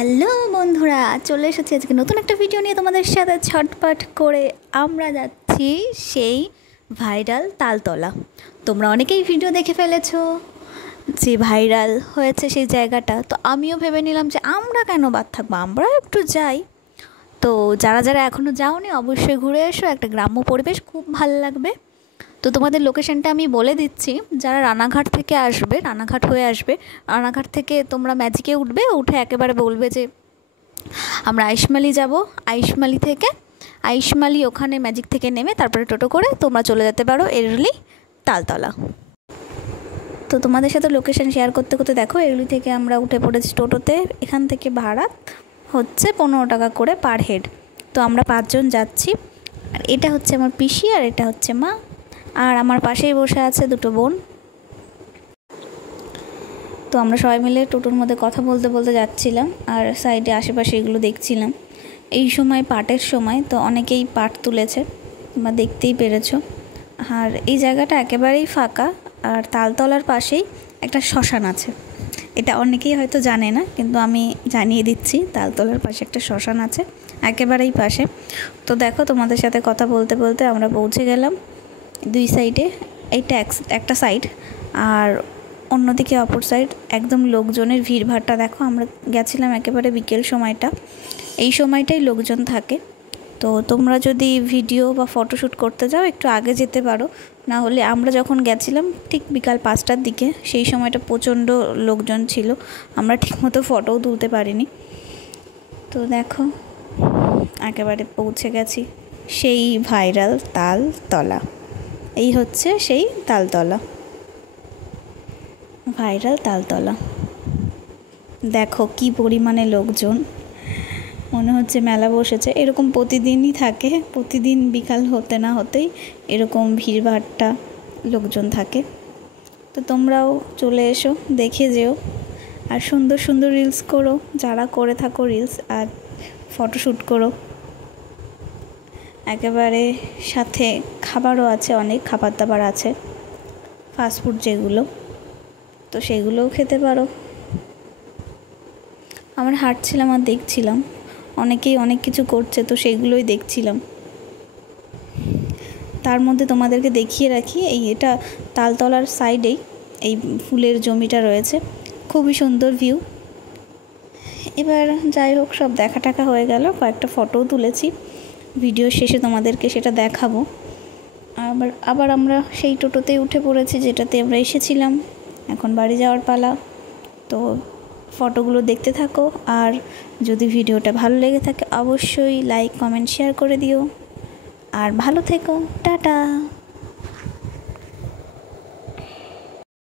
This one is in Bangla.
হ্যালো বন্ধুরা, চলে এসেছি আজকে নতুন একটা ভিডিও নিয়ে তোমাদের সাথে। ছটপট করে আমরা যাচ্ছি সেই ভাইরাল তালতলা। তোমরা অনেকেই ভিডিও দেখে ফেলেছো যে ভাইরাল হয়েছে সেই জায়গাটা। তো আমিও ভেবে নিলাম যে আমরা কেন বাদ থাকবো, আমরাও একটু যাই। তো যারা যারা এখনও যাওনি অবশ্যই ঘুরে এসো, একটা গ্রাম্য পরিবেশ খুব ভালো লাগবে। তো তোমাদের লোকেশনটা আমি বলে দিচ্ছি। যারা রানাঘাট থেকে আসবে, রানাঘাট হয়ে আসবে, রানাঘাট থেকে তোমরা ম্যাজিকে উঠবে, উঠে একেবারে বলবে যে আমরা আইশমালি যাব। আইশমালি থেকে আইশমালি ওখানে ম্যাজিক থেকে নেমে তারপরে টোটো করে তোমরা চলে যেতে পারো এরুলি তালতলা। তো তোমাদের সাথে লোকেশন শেয়ার করতে করতে দেখো, এরুলি থেকে আমরা উঠে পড়েছি টোটোতে। এখান থেকে ভাড়া হচ্ছে 15 টাকা করে পার হেড। তো আমরা 5 জন যাচ্ছি। আর এটা হচ্ছে আমার পিসি, আর এটা হচ্ছে মা, আর আমার পাশেই বসে আছে দুটো বোন। তো আমরা সবাই মিলে টোটোর মধ্যে কথা বলতে বলতে যাচ্ছিলাম, আর সাইডে আশেপাশে এগুলো দেখছিলাম। এই সময় পাটের সময়, তো অনেকেই পাট তুলেছে, তোমরা দেখতেই পেরেছো। আর এই জায়গাটা একেবারেই ফাঁকা। আর তালতলার পাশেই একটা শ্মশান আছে, এটা অনেকেই হয়তো জানে না, কিন্তু আমি জানিয়ে দিচ্ছি। তালতলার পাশে একটা শ্মশান আছে, একেবারেই পাশে। তো দেখো, তোমাদের সাথে কথা বলতে বলতে আমরা পৌঁছে গেলাম। দুই সাইডে, এইটা একটা সাইড, আর অন্যদিকে অপর সাইড একদম লোকজনের ভিড়ভাড়টা দেখো। আমরা গেছিলাম একেবারে বিকেল সময়টা, এই সময়টাই লোকজন থাকে। তো তোমরা যদি ভিডিও বা ফটোশ্যুট করতে যাও একটু আগে যেতে পারো, না হলে আমরা যখন গেছিলাম ঠিক বিকাল 5টার দিকে, সেই সময়টা প্রচণ্ড লোকজন ছিল, আমরা ঠিকমতো ফটোও তুলতে পারিনি। তো দেখো, একেবারে পৌঁছে গেছি সেই ভাইরাল তালতলা। এই হচ্ছে সেই তালতলা, ভাইরাল তালতলা। দেখো কি পরিমাণে লোকজন, মনে হচ্ছে মেলা বসেছে। এরকম প্রতিদিনই থাকে, প্রতিদিন বিকাল হতে না হতেই এরকম ভিড়ভাড়টা লোকজন থাকে। তো তোমরাও চলে এসো, দেখে যেও, আর সুন্দর সুন্দর রিলস করো, যারা করে থাকো রিলস, আর ফটোশ্যুট করো। একেবারে সাথে খাবারও আছে, অনেক খাবার দাবার আছে, ফাস্টফুড যেগুলো, তো সেগুলোও খেতে পারো। আমরা হাঁটছিলাম আর দেখছিলাম, অনেকেই অনেক কিছু করছে, তো সেইগুলোই দেখছিলাম। তার মধ্যে তোমাদেরকে দেখিয়ে রাখি, এটা তালতলার সাইডেই এই ফুলের জমিটা রয়েছে, খুবই সুন্দর ভিউ। এবার যাই হোক, সব দেখা টাকা হয়ে গেল, কয়েকটা ফটোও তুলেছি, ভিডিও শেষে তোমাদেরকে সেটা দেখাবো। আবার আমরা সেই টোটোতেই উঠে পড়েছি যেটাতে আমরা এসেছিলাম। এখন বাড়ি যাওয়ার পালা। তো ফটোগুলো দেখতে থাকো, আর যদি ভিডিওটা ভালো লেগে থাকে অবশ্যই লাইক কমেন্ট শেয়ার করে দিও। আর ভালো থেকো, টাটা।